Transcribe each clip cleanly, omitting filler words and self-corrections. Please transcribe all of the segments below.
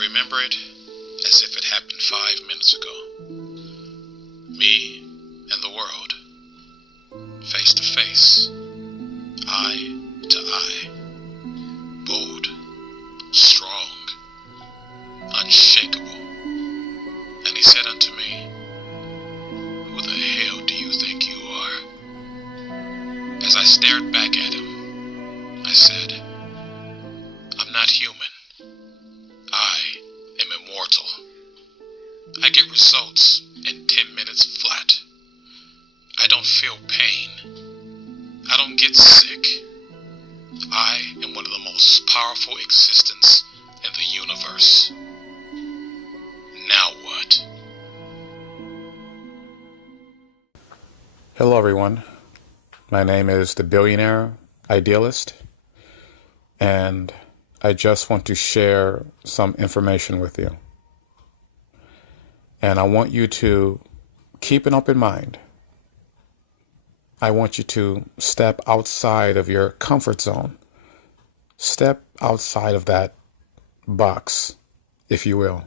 remember it as if it happened 5 minutes ago. Me and the world, face to face, eye to eye, bold, strong, unshakable. And he said unto me, Who the hell do you think you are? As I stared back at him, I said, I'm not human. I am immortal. I get results in 10 minutes flat. I don't feel pain. I don't get sick. I am one of the most powerful existences in the universe. Now what? Hello everyone, my name is the Billionaire Idealist, and I just want to share some information with you. And I want you to keep an open mind. I want you to step outside of your comfort zone. Step outside of that box, if you will.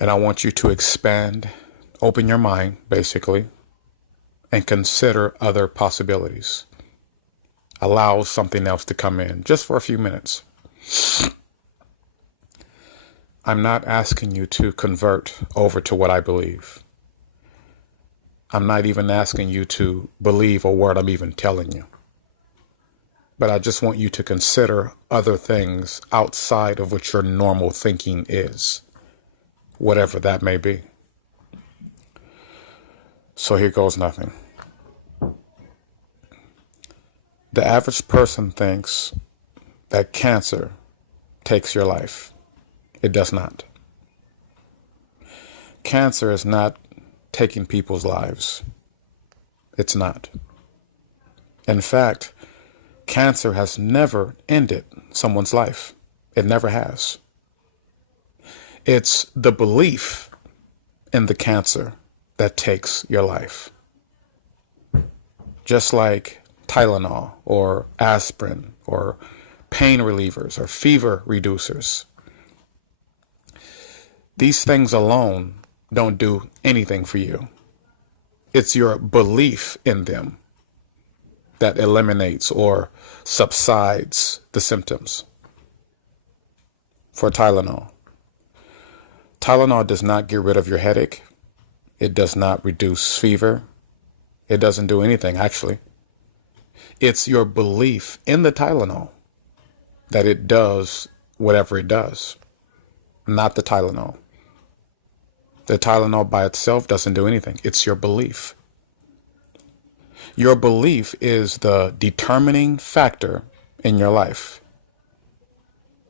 And I want you to expand, open your mind, basically, and consider other possibilities. Allow something else to come in just for a few minutes. I'm not asking you to convert over to what I believe. I'm not even asking you to believe a word I'm even telling you. But I just want you to consider other things outside of what your normal thinking is, whatever that may be. So here goes nothing. The average person thinks that cancer takes your life. It does not. Cancer is not taking people's lives. It's not. In fact, cancer has never ended someone's life. It never has. It's the belief in the cancer that takes your life. Just like Tylenol or aspirin or pain relievers or fever reducers. These things alone don't do anything for you. It's your belief in them that eliminates or subsides the symptoms. For Tylenol. Tylenol does not get rid of your headache. It does not reduce fever. It doesn't do anything, actually. It's your belief in the Tylenol that it does whatever it does, not the Tylenol. The Tylenol by itself doesn't do anything. It's your belief. Your belief is the determining factor in your life.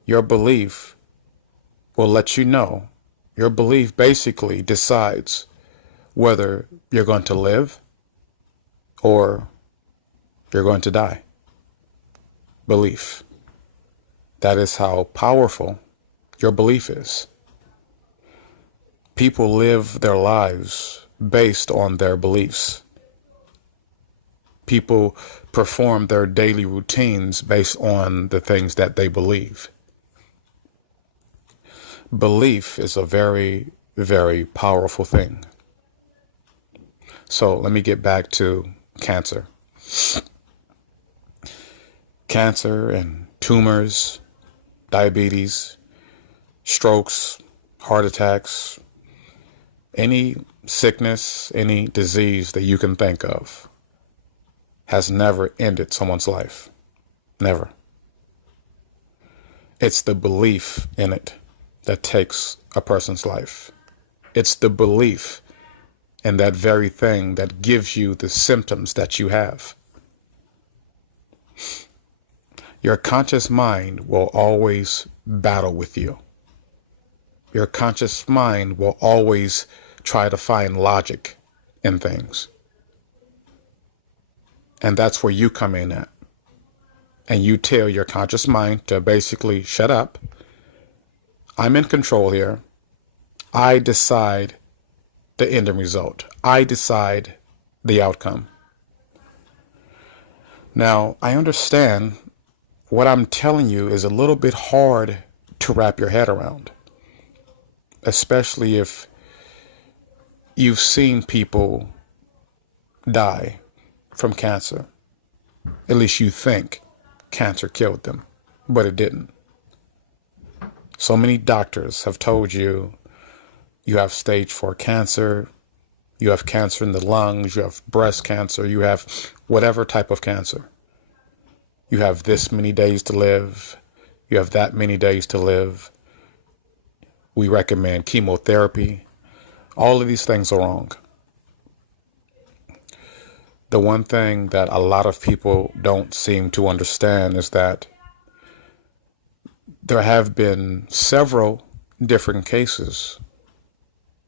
Your belief will let you know. Your belief basically decides whether you're going to live or you're going to die. Belief. That is how powerful your belief is. People live their lives based on their beliefs. People perform their daily routines based on the things that they believe. Belief is a very, very powerful thing. So let me get back to cancer. Cancer and tumors, diabetes, strokes, heart attacks, any sickness, any disease that you can think of has never ended someone's life. Never. It's the belief in it that takes a person's life. It's the belief in that very thing that gives you the symptoms that you have. Your conscious mind will always battle with you. Your conscious mind will always try to find logic in things. And that's where you come in at. And you tell your conscious mind to basically shut up. I'm in control here. I decide the end result. I decide the outcome. Now, I understand what I'm telling you is a little bit hard to wrap your head around, especially if you've seen people die from cancer. At least you think cancer killed them, but it didn't. So many doctors have told you you have stage 4 cancer, you have cancer in the lungs, you have breast cancer, you have whatever type of cancer. You have this many days to live, you have that many days to live. We recommend chemotherapy. All of these things are wrong. The one thing that a lot of people don't seem to understand is that there have been several different cases,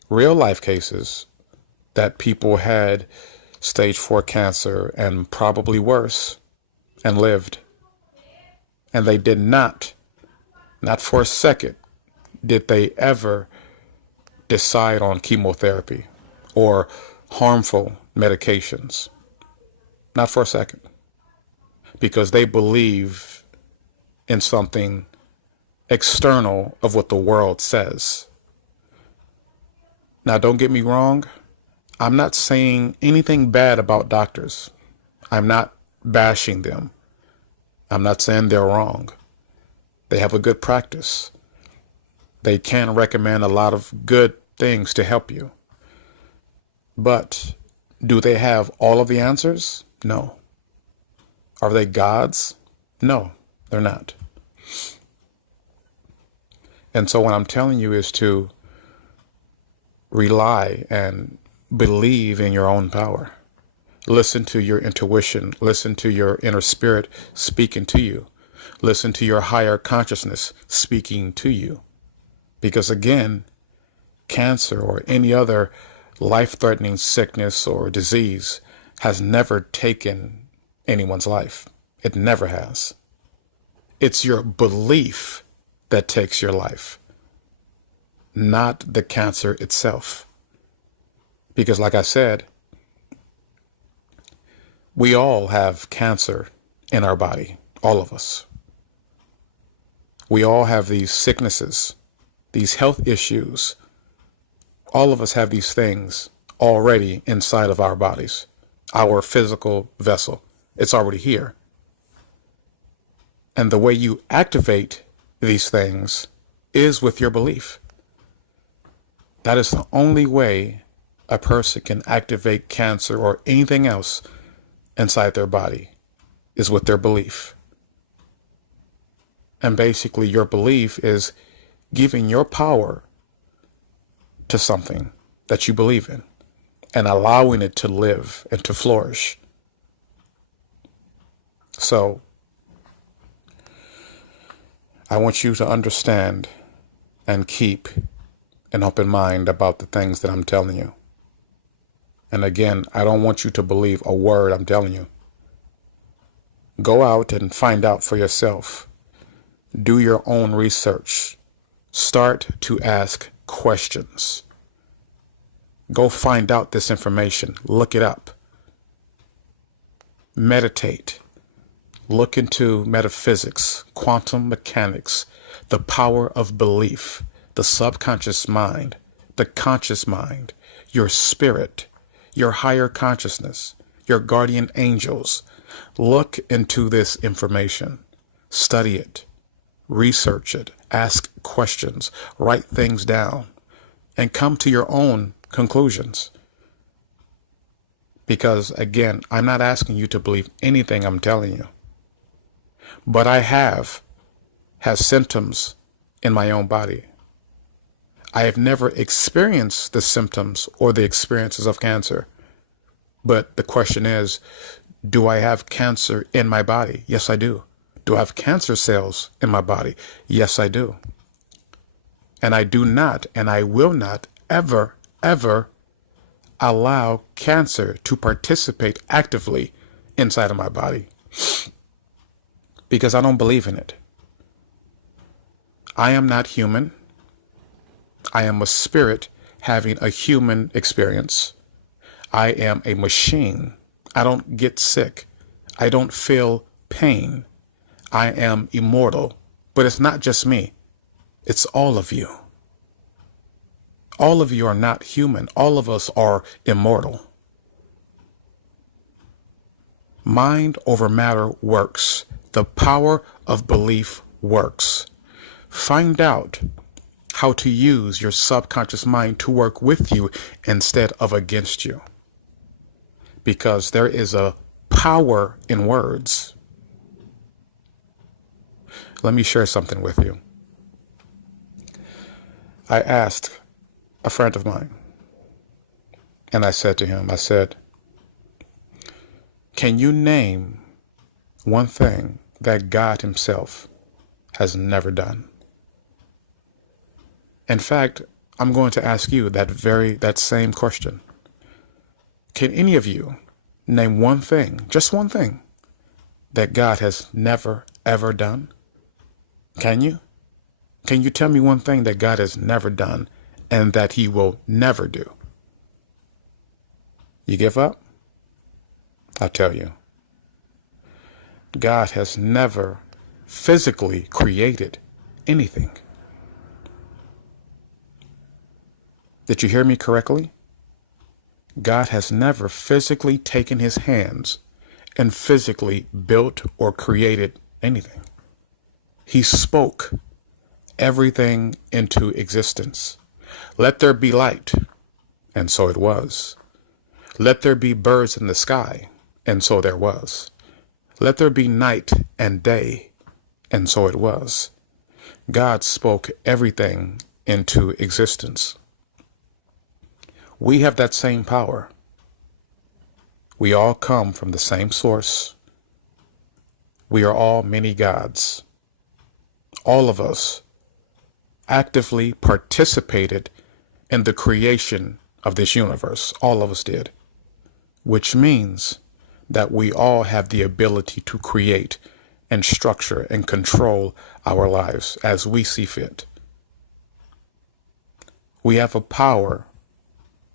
real life cases, that people had stage 4 cancer and probably worse and lived. And they did not for a second, did they ever decide on chemotherapy or harmful medications. Not for a second. Because they believe in something external of what the world says. Now, don't get me wrong. I'm not saying anything bad about doctors. I'm not bashing them. I'm not saying they're wrong. They have a good practice. They can recommend a lot of good things to help you. But do they have all of the answers? No. Are they gods? No, they're not. And so what I'm telling you is to rely and believe in your own power. Listen to your intuition. Listen to your inner spirit speaking to you. Listen to your higher consciousness speaking to you. Because again, cancer or any other life-threatening sickness or disease has never taken anyone's life. It never has. It's your belief that takes your life, not the cancer itself. Because like I said, we all have cancer in our body, all of us. We all have these sicknesses, these health issues. All of us have these things already inside of our bodies, our physical vessel. It's already here. And the way you activate these things is with your belief. That is the only way a person can activate cancer or anything else inside their body, is with their belief. And basically your belief is giving your power to something that you believe in and allowing it to live and to flourish. So I want you to understand and keep an open mind about the things that I'm telling you. And again, I don't want you to believe a word I'm telling you. Go out and find out for yourself. Do your own research. Start to ask questions. Go find out this information. Look it up. Meditate. Look into metaphysics, quantum mechanics, the power of belief, the subconscious mind, the conscious mind, your spirit, your higher consciousness, your guardian angels. Look into this information. Study it. Research it. Ask questions. Write things down. And come to your own conclusions. Because, again, I'm not asking you to believe anything I'm telling you. But I have symptoms in my own body. I have never experienced the symptoms or the experiences of cancer. But the question is, do I have cancer in my body? Yes, I do. Do I have cancer cells in my body? Yes, I do. And I do not, and I will not ever, ever allow cancer to participate actively inside of my body. Because I don't believe in it. I am not human. I am a spirit having a human experience. I am a machine. I don't get sick. I don't feel pain. I am immortal. But it's not just me. It's all of you. All of you are not human. All of us are immortal. Mind over matter works. The power of belief works. Find out how to use your subconscious mind to work with you instead of against you. Because there is a power in words. Let me share something with you. I asked a friend of mine, and I said to him, can you name one thing that God himself has never done? In fact, I'm going to ask you that same question. Can any of you name one thing, just one thing, that God has never, ever done? Can you? Can you tell me one thing that God has never done and that he will never do? You give up? I'll tell you. God has never physically created anything. Did you hear me correctly? God has never physically taken his hands and physically built or created anything. He spoke everything into existence. Let there be light, and so it was. Let there be birds in the sky, and so there was. Let there be night and day, and so it was. God spoke everything into existence. We have that same power. We all come from the same source. We are all many gods. All of us actively participated in the creation of this universe. All of us did. Which means that we all have the ability to create and structure and control our lives as we see fit. We have a power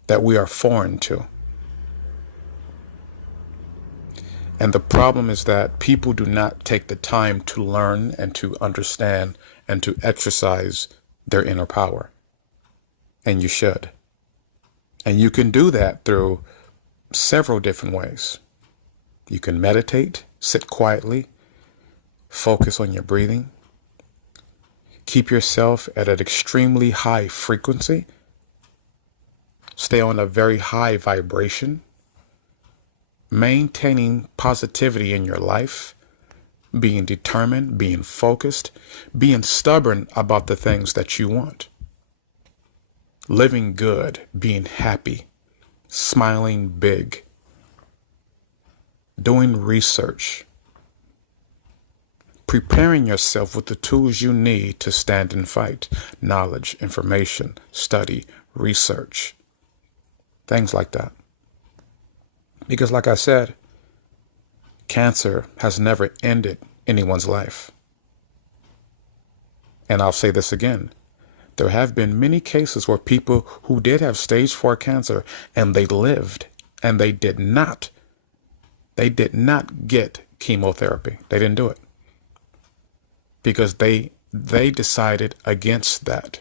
that we are foreign to. And the problem is that people do not take the time to learn and to understand and to exercise their inner power. And you should. And you can do that through several different ways. You can meditate, sit quietly, focus on your breathing, keep yourself at an extremely high frequency, stay on a very high vibration, maintaining positivity in your life, being determined, being focused, being stubborn about the things that you want, living good, being happy, smiling big, doing research, preparing yourself with the tools you need to stand and fight, knowledge, information, study, research, things like that. Because like I said, cancer has never ended anyone's life. And I'll say this again. There have been many cases where people who did have stage 4 cancer and they lived and they did not get chemotherapy. They didn't do it because they decided against that.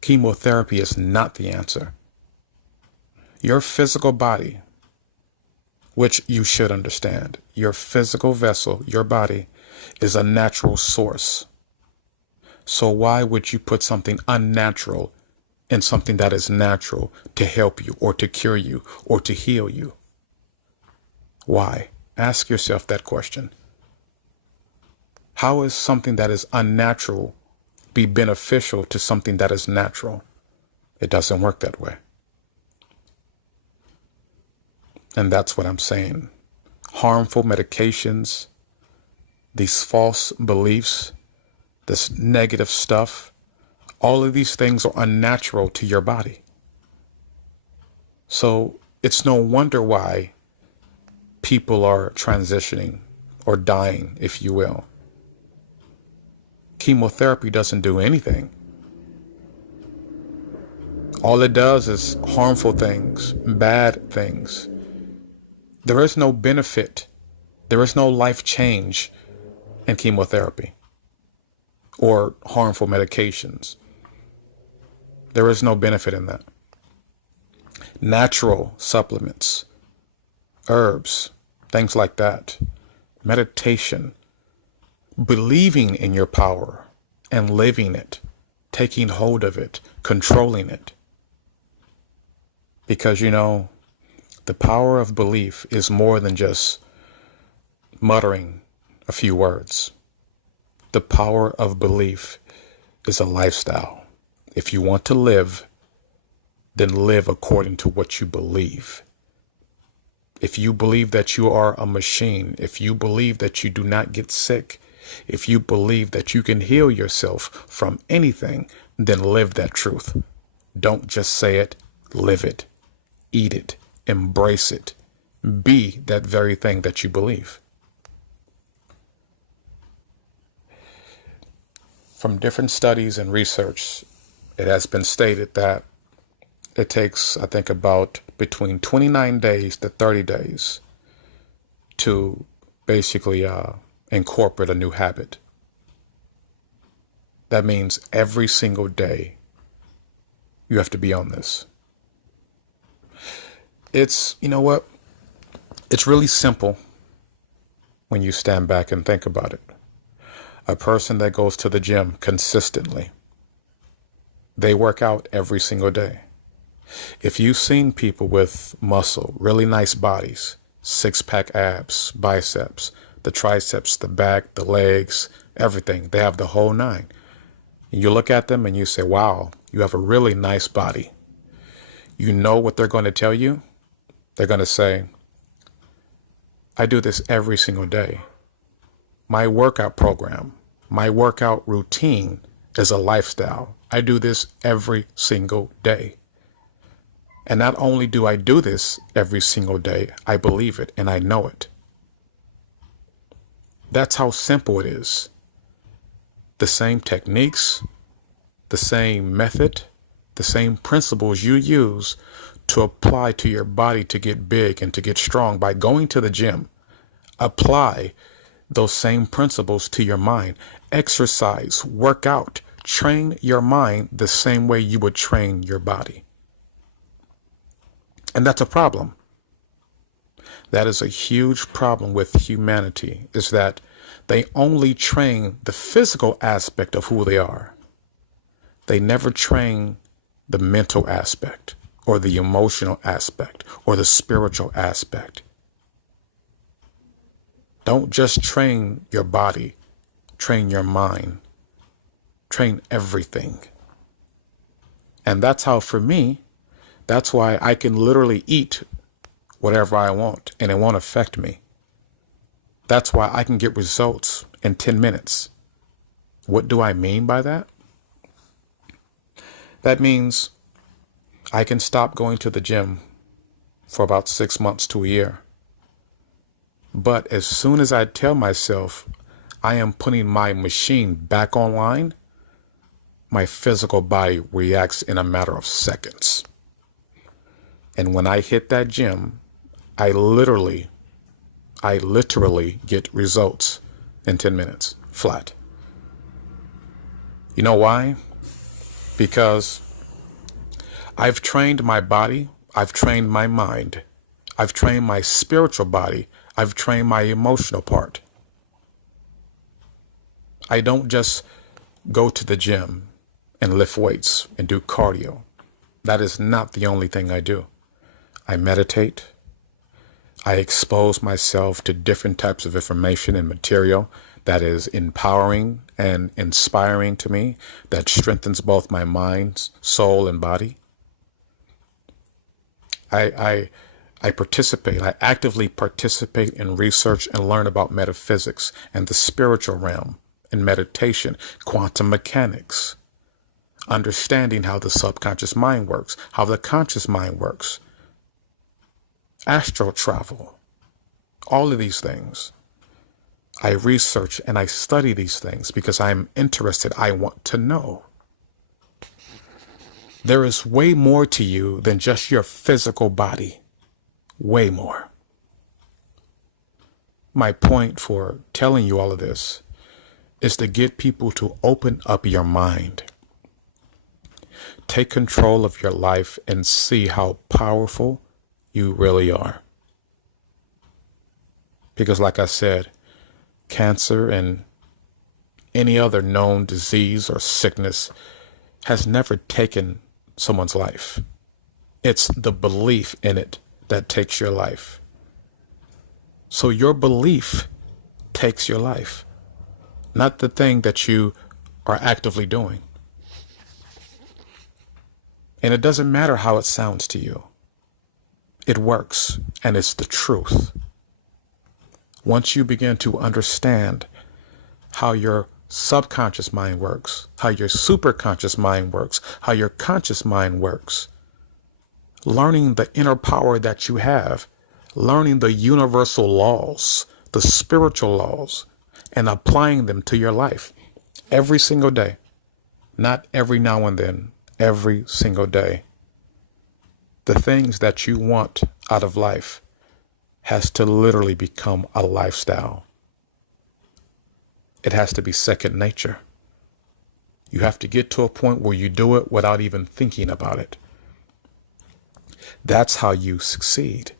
Chemotherapy is not the answer. Your physical body, which you should understand, your physical vessel, your body, is a natural source. So why would you put something unnatural in something that is natural to help you or to cure you or to heal you? Why? Ask yourself that question. How is something that is unnatural be beneficial to something that is natural? It doesn't work that way. And that's what I'm saying. Harmful medications, these false beliefs, this negative stuff, all of these things are unnatural to your body. So it's no wonder why people are transitioning or dying, if you will. Chemotherapy doesn't do anything. All it does is harmful things, bad things. There is no benefit. There is no life change in chemotherapy. or harmful medications. There is no benefit in that. Natural supplements, herbs, things like that. Meditation, believing in your power and living it, taking hold of it, controlling it. Because, the power of belief is more than just muttering a few words. The power of belief is a lifestyle. If you want to live, then live according to what you believe. If you believe that you are a machine, if you believe that you do not get sick, if you believe that you can heal yourself from anything, then live that truth. Don't just say it, live it, eat it, embrace it, be that very thing that you believe. From different studies and research, it has been stated that it takes, I think, about between 29 days to 30 days to basically incorporate a new habit. That means every single day you have to be on this. It's, it's really simple when you stand back and think about it. A person that goes to the gym consistently, they work out every single day. If you've seen people with muscle, really nice bodies, six-pack abs, biceps, the triceps, the back, the legs, everything, they have the whole nine. And you look at them and you say, wow, you have a really nice body. You know what they're going to tell you? They're going to say, I do this every single day. My workout program, my workout routine is a lifestyle. I do this every single day. And not only do I do this every single day, I believe it and I know it. That's how simple it is. The same techniques, the same method, the same principles you use to apply to your body to get big and to get strong by going to the gym. Apply those same principles to your mind. Exercise, work out, train your mind the same way you would train your body. And that's a problem. That is a huge problem with humanity, is that they only train the physical aspect of who they are. They never train the mental aspect or the emotional aspect or the spiritual aspect. Don't just train your body, train your mind, train everything. And that's how, for me, that's why I can literally eat whatever I want and it won't affect me. That's why I can get results in 10 minutes. What do I mean by that? That means I can stop going to the gym for about 6 months to a year. But as soon as I tell myself I am putting my machine back online, my physical body reacts in a matter of seconds. And when I hit that gym, I literally get results in 10 minutes, flat. You know why? Because I've trained my body, I've trained my mind, I've trained my spiritual body, I've trained my emotional part. I don't just go to the gym and lift weights and do cardio. That is not the only thing I do. I meditate. I expose myself to different types of information and material that is empowering and inspiring to me, that strengthens both my mind, soul, and body. I actively participate in research and learn about metaphysics and the spiritual realm and meditation, quantum mechanics, understanding how the subconscious mind works, how the conscious mind works, astral travel, all of these things. I research and I study these things because I'm interested. I want to know. There is way more to you than just your physical body. Way more. My point for telling you all of this is to get people to open up your mind. Take control of your life and see how powerful you really are. Because like I said, cancer and any other known disease or sickness has never taken someone's life. It's the belief in it that takes your life. So your belief takes your life, not the thing that you are actively doing. And it doesn't matter how it sounds to you. It works, and it's the truth. Once you begin to understand how your subconscious mind works, how your superconscious mind works, how your conscious mind works, learning the inner power that you have, learning the universal laws, the spiritual laws, and applying them to your life every single day, not every now and then, every single day. The things that you want out of life has to literally become a lifestyle. It has to be second nature. You have to get to a point where you do it without even thinking about it. That's how you succeed.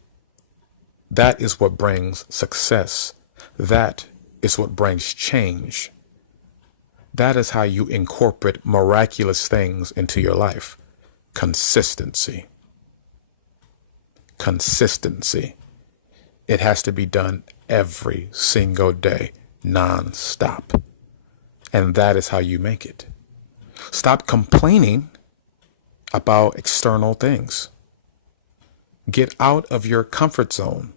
That is what brings success. That is what brings change. That is how you incorporate miraculous things into your life. Consistency. Consistency. It has to be done every single day, non-stop. And that is how you make it. Stop complaining about external things. Get out of your comfort zone.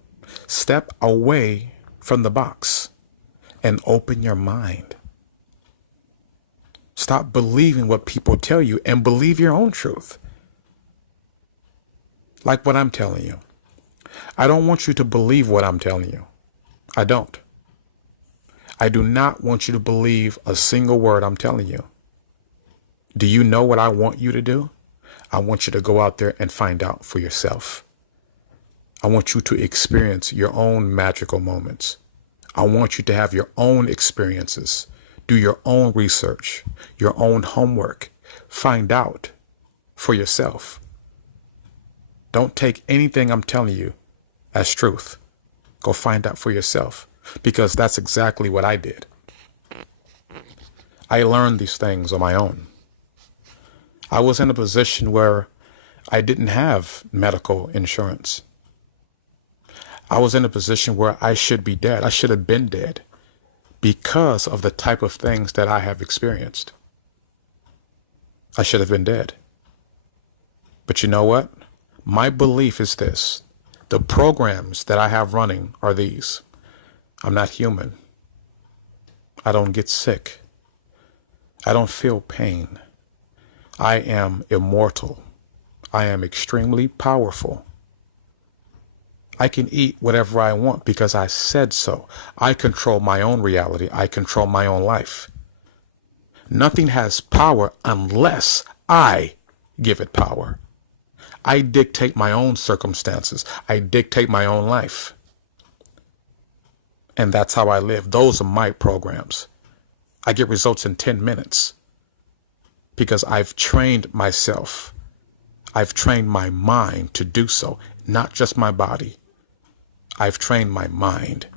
Step away from the box and open your mind. Stop believing what people tell you and believe your own truth. Like what I'm telling you. I don't want you to believe what I'm telling you. I don't. I do not want you to believe a single word I'm telling you. Do you know what I want you to do? I want you to go out there and find out for yourself. I want you to experience your own magical moments. I want you to have your own experiences. Do your own research, your own homework. Find out for yourself. Don't take anything I'm telling you as truth. Go find out for yourself, because that's exactly what I did. I learned these things on my own. I was in a position where I didn't have medical insurance. I was in a position where I should be dead. I should have been dead because of the type of things that I have experienced. I should have been dead. But you know what? My belief is this. The programs that I have running are these. I'm not human. I don't get sick. I don't feel pain. I am immortal. I am extremely powerful. I can eat whatever I want because I said so. I control my own reality. I control my own life. Nothing has power unless I give it power. I dictate my own circumstances. I dictate my own life. And that's how I live. Those are my programs. I get results in 10 minutes because I've trained myself. I've trained my mind to do so, not just my body. I've trained my mind.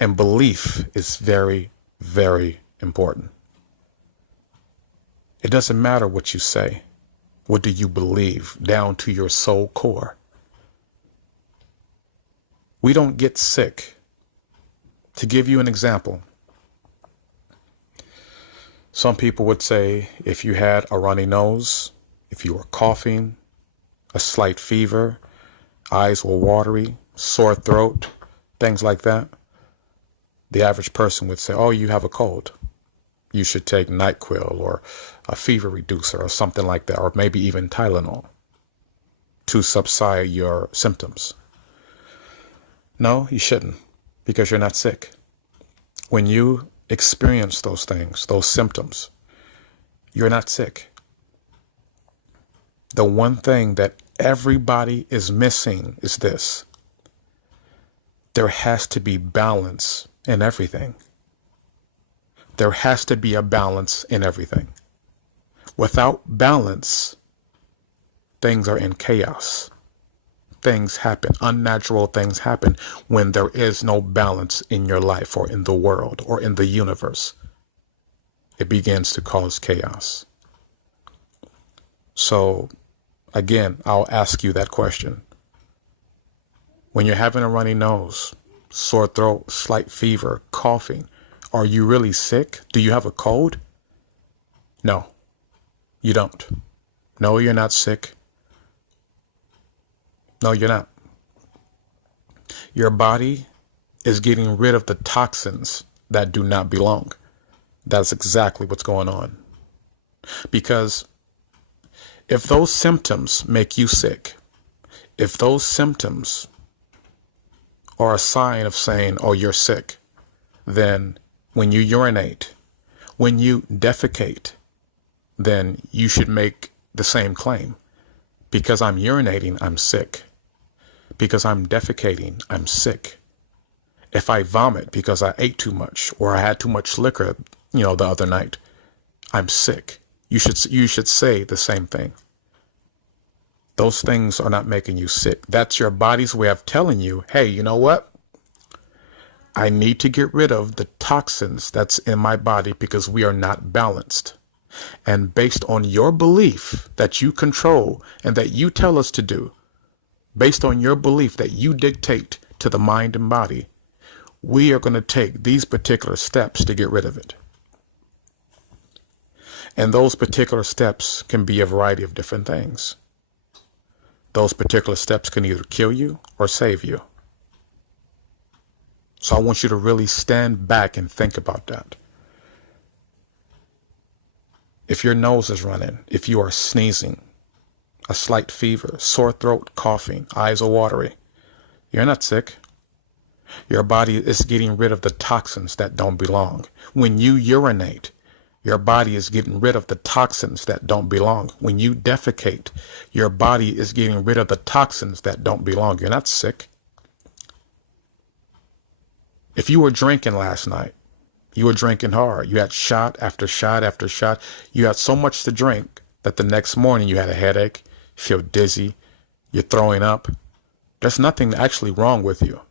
And belief is very, very important. It doesn't matter what you say. What do you believe down to your soul core? We don't get sick. To give you an example, some people would say if you had a runny nose, if you were coughing, a slight fever, eyes were watery, sore throat, things like that, the average person would say, oh, you have a cold. You should take NyQuil or a fever reducer or something like that, or maybe even Tylenol to subside your symptoms. No, you shouldn't, because you're not sick. When you experience those things, those symptoms, you're not sick. The one thing that everybody is missing is this. There has to be balance in everything. There has to be a balance in everything. Without balance, things are in chaos. Things happen, unnatural things happen when there is no balance in your life or in the world or in the universe. It begins to cause chaos. So, again, I'll ask you that question. When you're having a runny nose, sore throat, slight fever, coughing, are you really sick? Do you have a cold? No, you don't. No, you're not sick. No, you're not. Your body is getting rid of the toxins that do not belong. That's exactly what's going on. Because if those symptoms make you sick, if those symptoms are a sign of saying, oh, you're sick, then when you urinate, when you defecate, then you should make the same claim. Because I'm urinating, I'm sick. Because I'm defecating, I'm sick. If I vomit because I ate too much or I had too much liquor, the other night, I'm sick. You should say the same thing. Those things are not making you sick. That's your body's way of telling you, hey, you know what? I need to get rid of the toxins that's in my body because we are not balanced. And based on your belief that you control and that you tell us to do, based on your belief that you dictate to the mind and body, we are going to take these particular steps to get rid of it. And those particular steps can be a variety of different things. Those particular steps can either kill you or save you. So I want you to really stand back and think about that. If your nose is running, if you are sneezing, a slight fever, sore throat, coughing, eyes are watery, you're not sick. Your body is getting rid of the toxins that don't belong. When you urinate, your body is getting rid of the toxins that don't belong. When you defecate, your body is getting rid of the toxins that don't belong. You're not sick. If you were drinking last night, you were drinking hard. You had shot after shot after shot. You had so much to drink that the next morning you had a headache, you feel dizzy, you're throwing up. There's nothing actually wrong with you.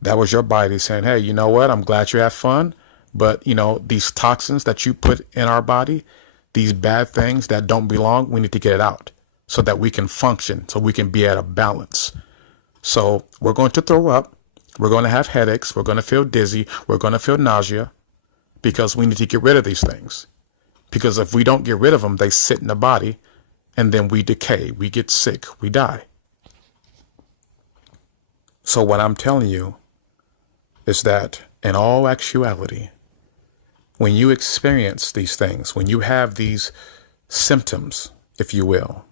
That was your body saying, hey, you know what? I'm glad you had fun. But, these toxins that you put in our body, these bad things that don't belong, we need to get it out so that we can function, so we can be at a balance. So we're going to throw up. We're going to have headaches. We're going to feel dizzy. We're going to feel nausea because we need to get rid of these things. Because if we don't get rid of them, they sit in the body and then we decay. We get sick. We die. So what I'm telling you is that in all actuality, when you experience these things, when you have these symptoms, if you will,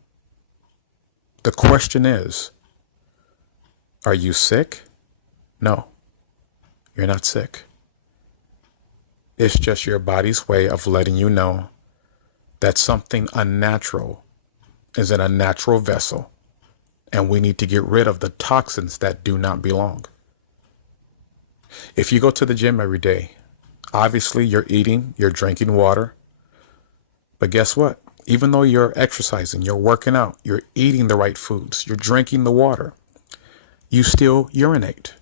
the question is, are you sick? No, you're not sick. It's just your body's way of letting you know that something unnatural is in a natural vessel, and we need to get rid of the toxins that do not belong. If you go to the gym every day, obviously you're eating, you're drinking water, but guess what? Even though you're exercising, you're working out, you're eating the right foods, you're drinking the water, you still urinate.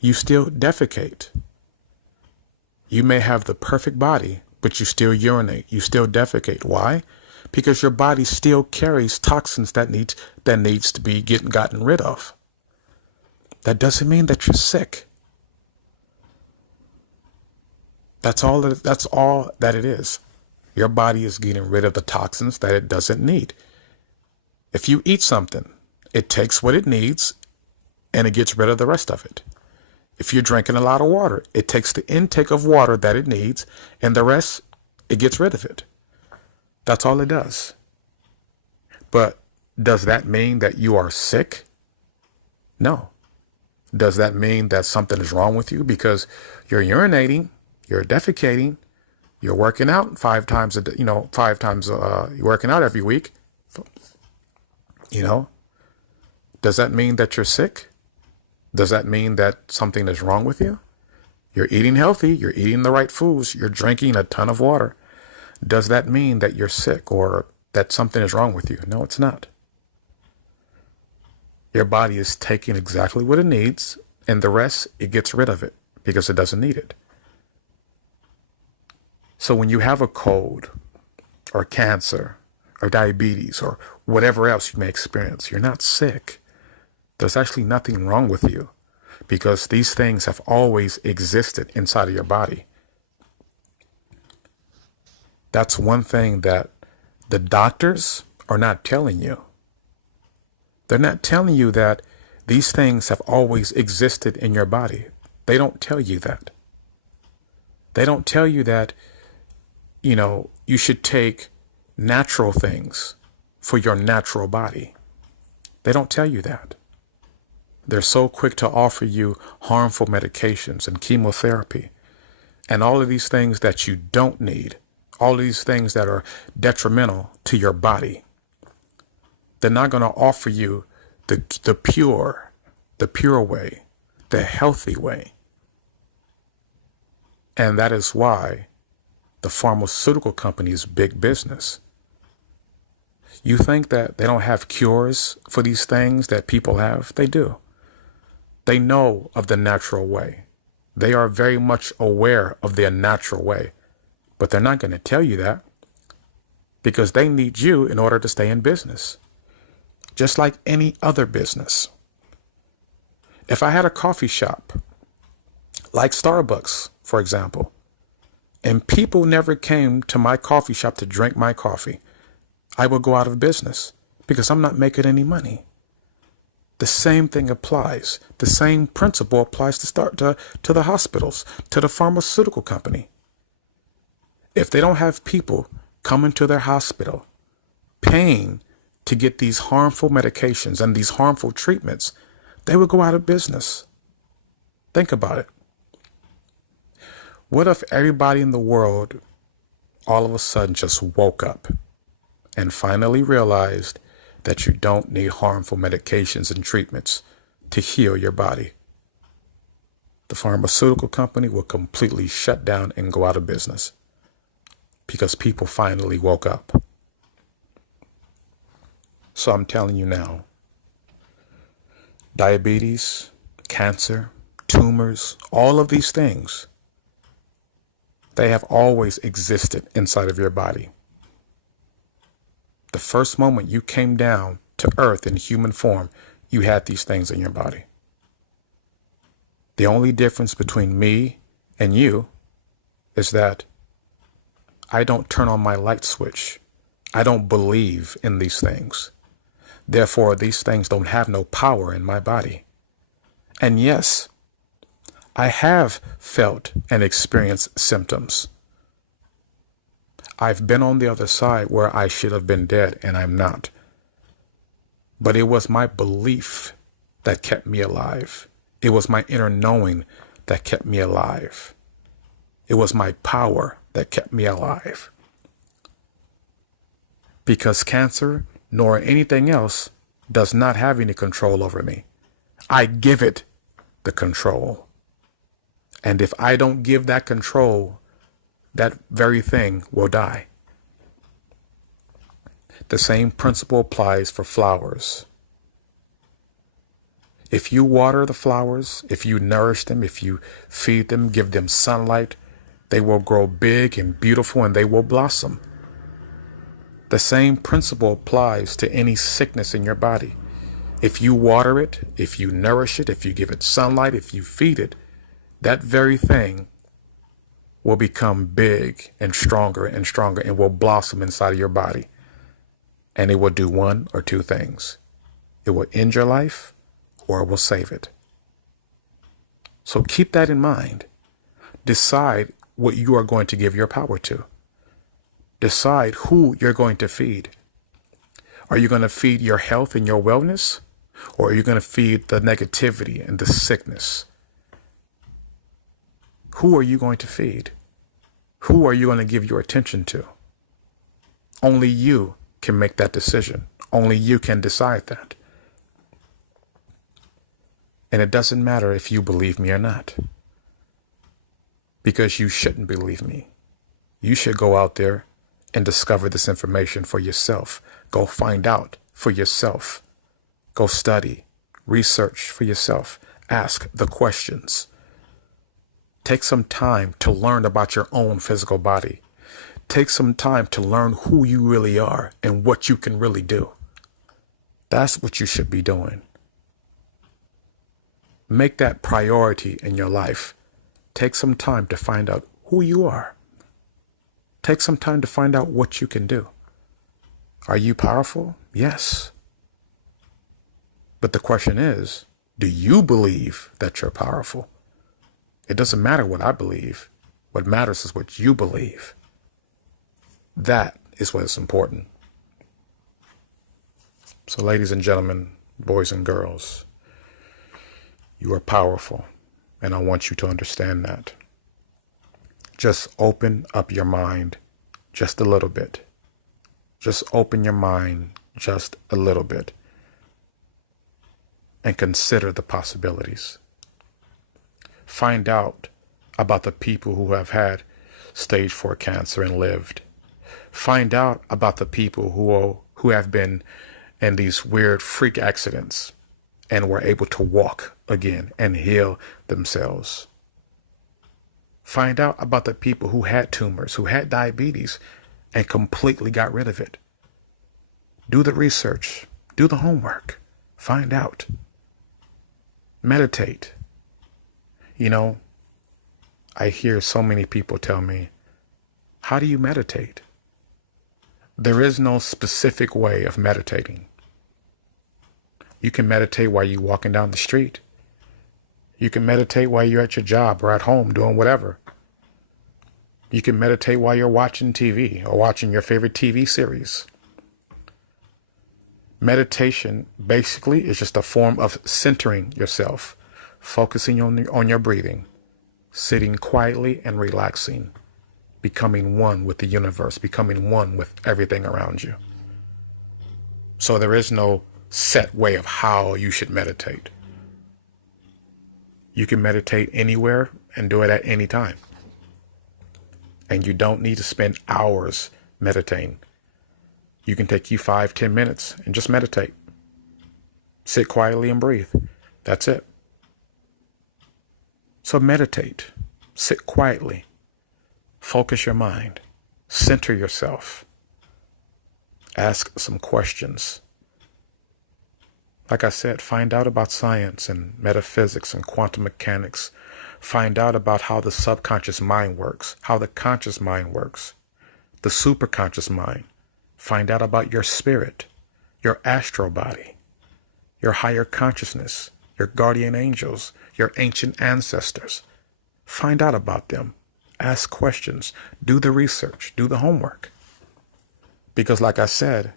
You still defecate. You may have the perfect body, but you still urinate. You still defecate. Why? Because your body still carries toxins that needs to be gotten rid of. That doesn't mean that you're sick. That's all that it is. Your body is getting rid of the toxins that it doesn't need. If you eat something, it takes what it needs and it gets rid of the rest of it. If you're drinking a lot of water, it takes the intake of water that it needs, and the rest, it gets rid of it. That's all it does. But does that mean that you are sick? No. Does that mean that something is wrong with you because you're urinating, you're defecating, you're working out 5 times a day, you're working out every week? Does that mean that you're sick? Does that mean that something is wrong with you? You're eating healthy, you're eating the right foods, you're drinking a ton of water. Does that mean that you're sick or that something is wrong with you? No, it's not. Your body is taking exactly what it needs, and the rest, it gets rid of it because it doesn't need it. So when you have a cold or cancer or diabetes or whatever else you may experience, you're not sick. There's actually nothing wrong with you because these things have always existed inside of your body. That's one thing that the doctors are not telling you. They're not telling you that these things have always existed in your body. They don't tell you that. They don't tell you that, you should take natural things for your natural body. They don't tell you that. They're so quick to offer you harmful medications and chemotherapy and all of these things that you don't need, all of these things that are detrimental to your body. They're not going to offer you the pure way, the healthy way. And that is why the pharmaceutical company's big business. You think that they don't have cures for these things that people have? They do. They know of the natural way. They are very much aware of their natural way, but they're not going to tell you that because they need you in order to stay in business, just like any other business. If I had a coffee shop, like Starbucks, for example, and people never came to my coffee shop to drink my coffee, I would go out of business because I'm not making any money. The same thing applies. The same principle applies to the hospitals, to the pharmaceutical company. If they don't have people coming to their hospital paying to get these harmful medications and these harmful treatments, they would go out of business. Think about it. What if everybody in the world all of a sudden just woke up and finally realized that you don't need harmful medications and treatments to heal your body? The pharmaceutical company will completely shut down and go out of business because people finally woke up. So I'm telling you now, diabetes, cancer, tumors, all of these things, they have always existed inside of your body. The first moment you came down to earth in human form, you had these things in your body. The only difference between me and you is that I don't turn on my light switch. I don't believe in these things. Therefore, these things don't have no power in my body. And yes, I have felt and experienced symptoms. I've been on the other side where I should have been dead and I'm not. But it was my belief that kept me alive. It was my inner knowing that kept me alive. It was my power that kept me alive. Because cancer, nor anything else, does not have any control over me. I give it the control. And if I don't give that control, that very thing will die. The same principle applies for flowers. If you water the flowers, if you nourish them, if you feed them, give them sunlight, they will grow big and beautiful and they will blossom. The same principle applies to any sickness in your body. If you water it, if you nourish it, if you give it sunlight, if you feed it, that very thing will become big and stronger and will blossom inside of your body. And it will do one or two things. It will end your life or it will save it. So keep that in mind. Decide what you are going to give your power to. Decide who you're going to feed. Are you going to feed your health and your wellness? Or are you going to feed the negativity and the sickness? Who are you going to feed? Who are you going to give your attention to? Only you can make that decision. Only you can decide that. And it doesn't matter if you believe me or not, because you shouldn't believe me. You should go out there and discover this information for yourself. Go find out for yourself. Go study, research for yourself. Ask the questions. Take some time to learn about your own physical body. Take some time to learn who you really are and what you can really do. That's what you should be doing. Make that priority in your life. Take some time to find out who you are. Take some time to find out what you can do. Are you powerful? Yes. But the question is, do you believe that you're powerful? It doesn't matter what I believe. What matters is what you believe. That is what is important. So, ladies and gentlemen, boys and girls, you are powerful, and I want you to understand that. Just open up your mind just a little bit. Just open your mind just a little bit and consider the possibilities. Find out about the people who have had stage 4 cancer and lived. Find out about the people who have been in these weird freak accidents and were able to walk again and heal themselves. Find out about the people who had tumors, who had diabetes, and completely got rid of it. Do the research. Do the homework. Find out. Meditate. You know, I hear so many people tell me, how do you meditate? There is no specific way of meditating. You can meditate while you're walking down the street. You can meditate while you're at your job or at home doing whatever. You can meditate while you're watching TV or watching your favorite TV series. Meditation basically is just a form of centering yourself, focusing on your breathing, sitting quietly and relaxing, becoming one with the universe, becoming one with everything around you. So there is no set way of how you should meditate. You can meditate anywhere and do it at any time. And you don't need to spend hours meditating. You can take you 5-10 minutes and just meditate. Sit quietly and breathe. That's it. So meditate. Sit quietly. Focus your mind. Center yourself. Ask some questions. Like I said, find out about science and metaphysics and quantum mechanics. Find out about how the subconscious mind works, how the conscious mind works, the superconscious mind. Find out about your spirit, your astral body, your higher consciousness, your guardian angels, your ancient ancestors. Find out about them. Ask questions. Do the research. Do the homework. Because like I said,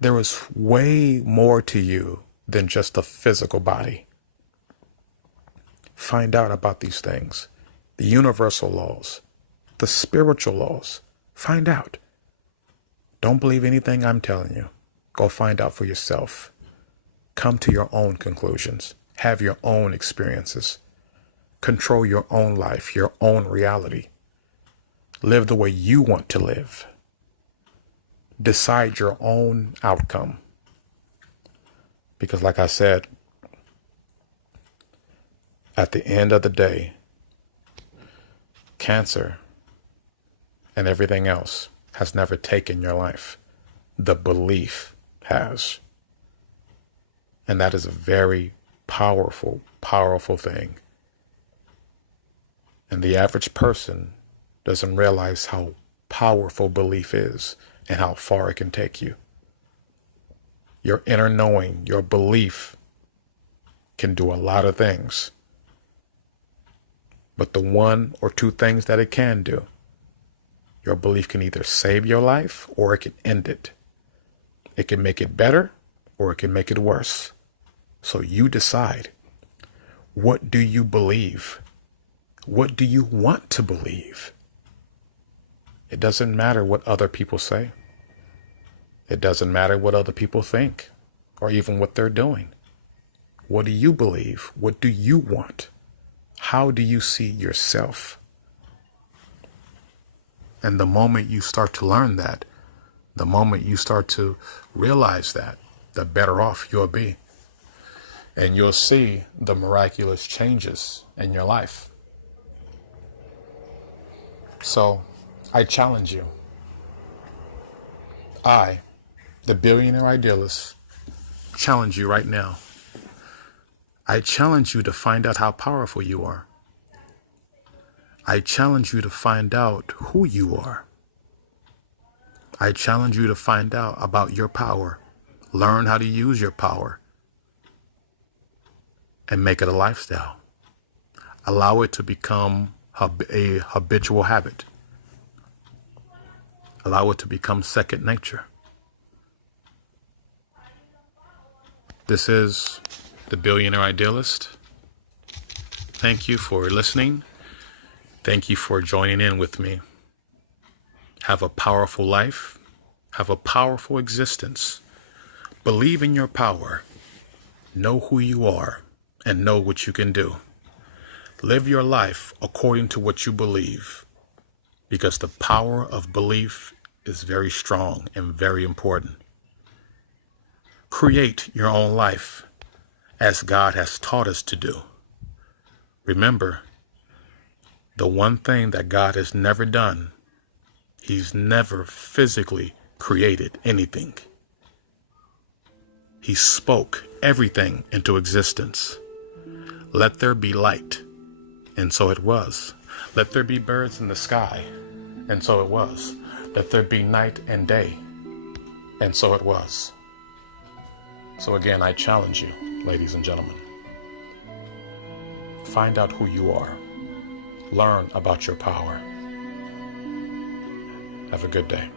there is way more to you than just a physical body. Find out about these things, the universal laws, the spiritual laws. Find out. Don't believe anything I'm telling you. Go find out for yourself. Come to your own conclusions. Have your own experiences. Control your own life, your own reality. Live the way you want to live. Decide your own outcome. Because like I said, at the end of the day, cancer and everything else has never taken your life. The belief has. And that is a very powerful, powerful thing. And the average person doesn't realize how powerful belief is and how far it can take you. Your inner knowing, your belief can do a lot of things. But the one or two things that it can do, your belief can either save your life or it can end it. It can make it better or it can make it worse. So you decide. What do you believe? What do you want to believe? It doesn't matter what other people say. It doesn't matter what other people think or even what they're doing. What do you believe? What do you want? How do you see yourself? And the moment you start to learn that, the moment you start to realize that, the better off you'll be. And you'll see the miraculous changes in your life. So I challenge you. I, the billionaire idealist, challenge you right now. I challenge you to find out how powerful you are. I challenge you to find out who you are. I challenge you to find out about your power. Learn how to use your power and make it a lifestyle. Allow it to become a habitual habit. Allow it to become second nature. This is the Billionaire Idealist. Thank you for listening. Thank you for joining in with me. Have a powerful life. Have a powerful existence. Believe in your power. Know who you are and know what you can do. Live your life according to what you believe, because the power of belief is very strong and very important. Create your own life as God has taught us to do. Remember, the one thing that God has never done, He's never physically created anything. He spoke everything into existence. Let there be light, and so it was. Let there be birds in the sky, and so it was. Let there be night and day, and so it was. So again, I challenge you, ladies and gentlemen. Find out who you are. Learn about your power. Have a good day.